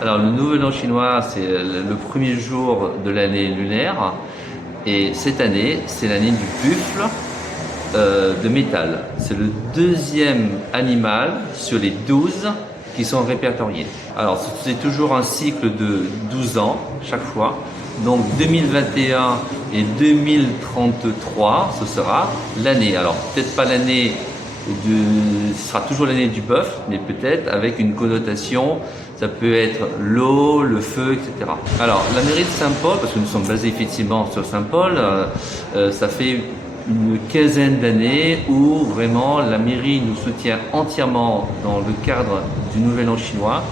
Alors le Nouvel An chinois, c'est le premier jour de l'année lunaire. Et cette année, c'est l'année du buffle de métal. C'est le deuxième animal sur les 12 qui sont répertoriés. Alors c'est toujours un cycle de 12 ans chaque fois. Donc 2021 et 2033, ce sera l'année. Alors peut-être pas l'année ce sera toujours l'année du bœuf, mais peut-être avec une connotation, ça peut être l'eau, le feu, etc. Alors la mairie de Saint-Paul, parce que nous sommes basés effectivement sur Saint-Paul, ça fait une quinzaine d'années où vraiment la mairie nous soutient entièrement dans le cadre du Nouvel An chinois,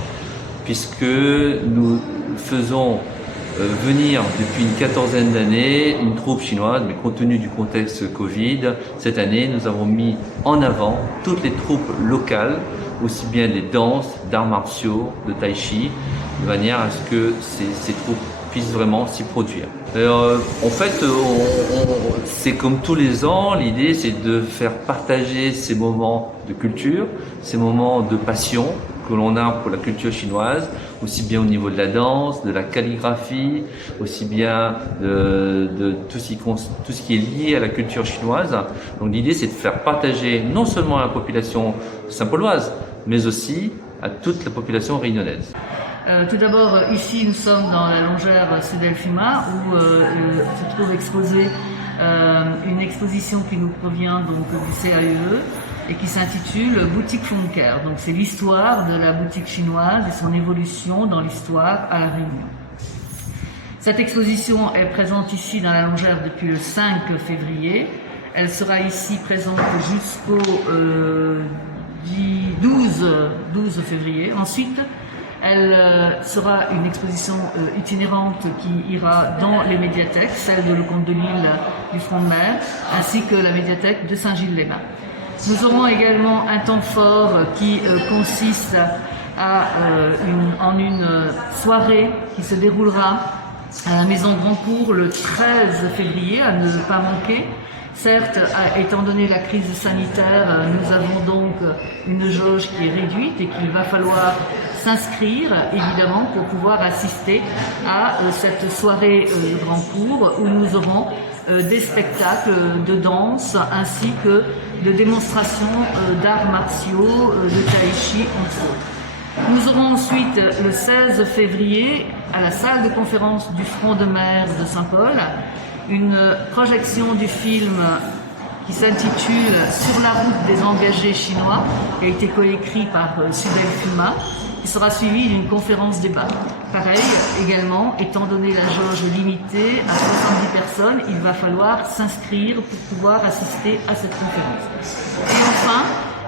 puisque nous faisons venir depuis une quatorzaine d'années une troupe chinoise, mais compte tenu du contexte Covid, cette année nous avons mis en avant toutes les troupes locales, aussi bien des danses, d'arts martiaux, de tai chi, de manière à ce que ces troupes puissent vraiment s'y produire. En fait, c'est comme tous les ans, l'idée c'est de faire partager ces moments de culture, ces moments de passion que l'on a pour la culture chinoise, aussi bien au niveau de la danse, de la calligraphie, aussi bien de tout ce qui est lié à la culture chinoise. Donc l'idée c'est de faire partager non seulement à la population saint-pauloise, mais aussi à toute la population réunionnaise. Tout d'abord, ici nous sommes dans la longère Sud-Elfuma où se trouve exposée une exposition qui nous provient donc du CAUE et qui s'intitule Boutique Fonker. Donc c'est l'histoire de la boutique chinoise et son évolution dans l'histoire à La Réunion. Cette exposition est présente ici dans la longère depuis le 5 février. Elle sera ici présente jusqu'au 12 février. Ensuite, elle sera une exposition itinérante qui ira dans les médiathèques, celle de Lecomte de Lille du Front de Mer, ainsi que la médiathèque de Saint-Gilles-les-Bains. Nous aurons également un temps fort qui consiste en une soirée qui se déroulera à la Maison Grandcourt le 13 février, à ne pas manquer. Certes, étant donné la crise sanitaire, nous avons donc une jauge qui est réduite et qu'il va falloir s'inscrire, évidemment, pour pouvoir assister à cette soirée Grandcourt où nous aurons des spectacles de danse ainsi que de démonstrations d'arts martiaux, de tai chi, entre autres. Nous aurons ensuite le 16 février à la salle de conférence du Front de Mer de Saint-Paul une projection du film qui s'intitule Sur la route des engagés chinois, qui a été coécrit par Sud-Elfuma, qui sera suivie d'une conférence débat. Pareil, également, étant donné la jauge limitée à 70 personnes, il va falloir s'inscrire pour pouvoir assister à cette conférence. Et enfin,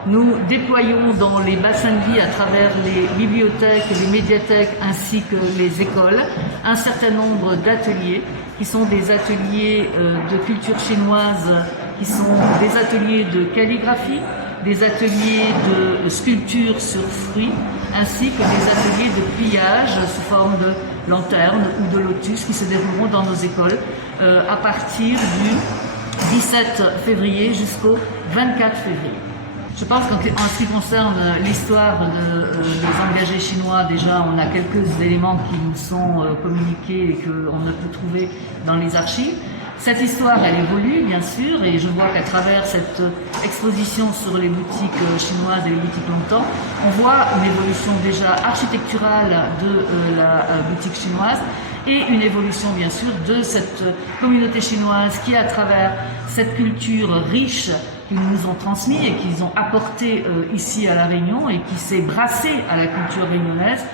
nous déployons dans les bassins de vie à travers les bibliothèques, les médiathèques ainsi que les écoles un certain nombre d'ateliers qui sont des ateliers de culture chinoise, qui sont des ateliers de calligraphie, des ateliers de sculpture sur fruits, ainsi que des ateliers de pliage sous forme de lanterne ou de lotus qui se dérouleront dans nos écoles à partir du 17 février jusqu'au 24 février. Je pense qu'en ce qui concerne l'histoire des engagés chinois, déjà on a quelques éléments qui nous sont communiqués et qu'on ne peut trouver dans les archives. Cette histoire, elle évolue bien sûr, et je vois qu'à travers cette exposition sur les boutiques chinoises et les boutiques longtemps, on voit une évolution déjà architecturale de la boutique chinoise et une évolution bien sûr de cette communauté chinoise qui, à travers cette culture riche qu'ils nous ont transmis et qu'ils ont apporté ici à La Réunion et qui s'est brassée à la culture réunionnaise.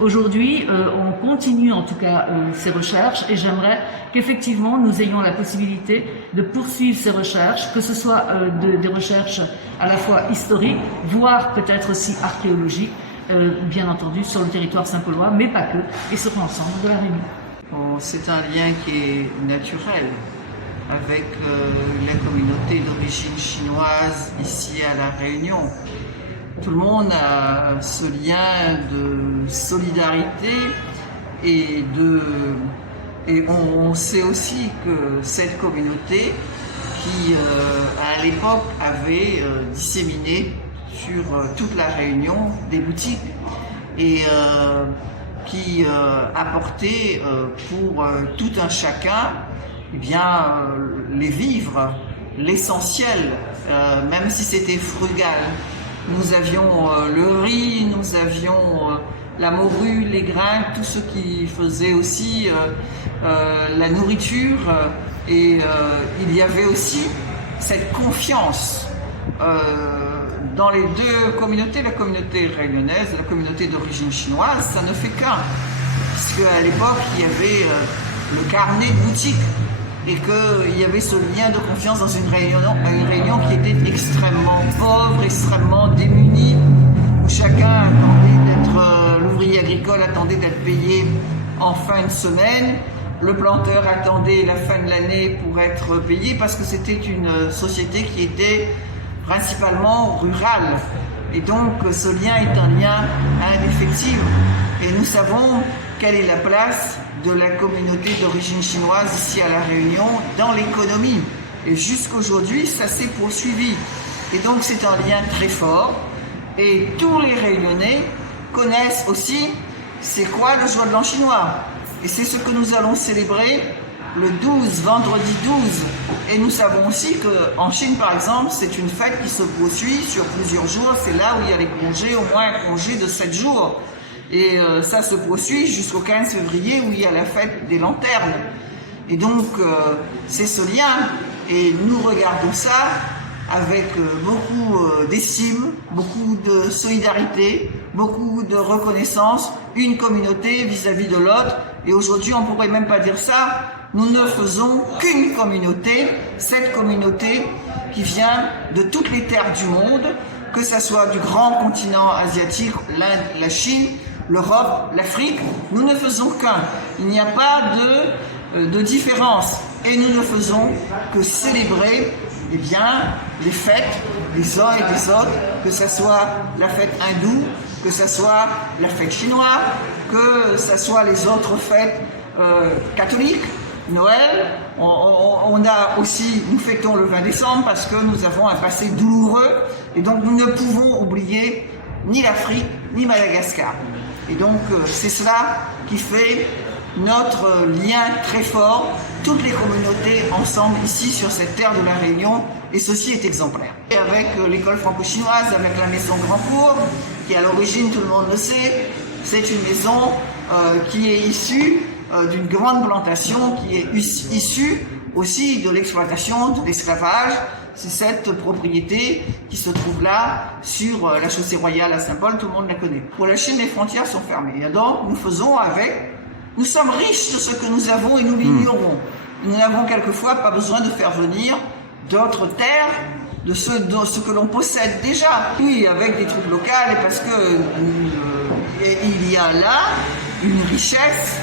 Aujourd'hui, on continue en tout cas ces recherches et j'aimerais qu'effectivement nous ayons la possibilité de poursuivre ces recherches, que ce soit des recherches à la fois historiques, voire peut-être aussi archéologiques, bien entendu sur le territoire saint-paulois, mais pas que, et sur l'ensemble de La Réunion. Bon, c'est un lien qui est naturel avec la communauté d'origine chinoise ici à La Réunion. Tout le monde a ce lien de solidarité et on sait aussi que cette communauté qui à l'époque avait disséminé sur toute La Réunion des boutiques et qui apportait pour tout un chacun eh bien, les vivres, l'essentiel, même si c'était frugal. Nous avions le riz, nous avions la morue, les grains, tout ce qui faisait aussi la nourriture. Et il y avait aussi cette confiance dans les deux communautés, la communauté réunionnaise et la communauté d'origine chinoise. Ça ne fait qu'un, puisque à l'époque il y avait le carnet de boutique et qu'il y avait ce lien de confiance dans une réunion qui était extrêmement pauvre, extrêmement démunie, où chacun attendait d'être, l'ouvrier agricole attendait d'être payé en fin de semaine, le planteur attendait la fin de l'année pour être payé, parce que c'était une société qui était principalement rurale. Et donc ce lien est un lien indéfectible. Et nous savons quelle est la place de la communauté d'origine chinoise ici à La Réunion dans l'économie. Et jusqu'aujourd'hui, ça s'est poursuivi. Et donc c'est un lien très fort. Et tous les Réunionnais connaissent aussi c'est quoi le jour de l'an chinois. Et c'est ce que nous allons célébrer le 12, vendredi 12. Et nous savons aussi qu'en Chine, par exemple, c'est une fête qui se poursuit sur plusieurs jours. C'est là où il y a les congés, au moins un congé de 7 jours. Et ça se poursuit jusqu'au 15 février où il y a la fête des lanternes. Et donc, c'est ce lien. Et nous regardons ça avec beaucoup d'estime, beaucoup de solidarité, beaucoup de reconnaissance, une communauté vis-à-vis de l'autre. Et aujourd'hui, on ne pourrait même pas dire ça. Nous ne faisons qu'une communauté, cette communauté qui vient de toutes les terres du monde, que ce soit du grand continent asiatique, l'Inde, la Chine, l'Europe, l'Afrique. Nous ne faisons qu'un. Il n'y a pas de différence. Et nous ne faisons que célébrer eh bien, les fêtes des uns et des autres, que ce soit la fête hindoue, que ce soit la fête chinoise, que ce soit les autres fêtes catholiques, Noël. Nous fêtons le 20 décembre parce que nous avons un passé douloureux et donc nous ne pouvons oublier ni l'Afrique ni Madagascar. Et donc c'est cela qui fait notre lien très fort, toutes les communautés ensemble ici sur cette terre de La Réunion, et ceci est exemplaire. Et avec l'école franco-chinoise, avec la maison Grandcourt, qui à l'origine, tout le monde le sait, c'est une maison qui est issue d'une grande plantation, qui est issue aussi de l'exploitation, de l'esclavage. C'est cette propriété qui se trouve là, sur la chaussée royale à Saint-Paul, tout le monde la connaît. Pour la Chine, les frontières sont fermées. Et donc, nous sommes riches de ce que nous avons et nous l'ignorons. Nous n'avons quelquefois pas besoin de faire venir d'autres terres, de ce que l'on possède déjà. Oui, avec des troupes locales, et parce que il y a là une richesse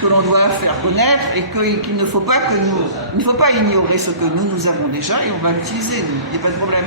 que l'on doit faire connaître et qu'il ne faut pas ignorer ce que nous avons déjà, et on va l'utiliser, il n'y a pas de problème.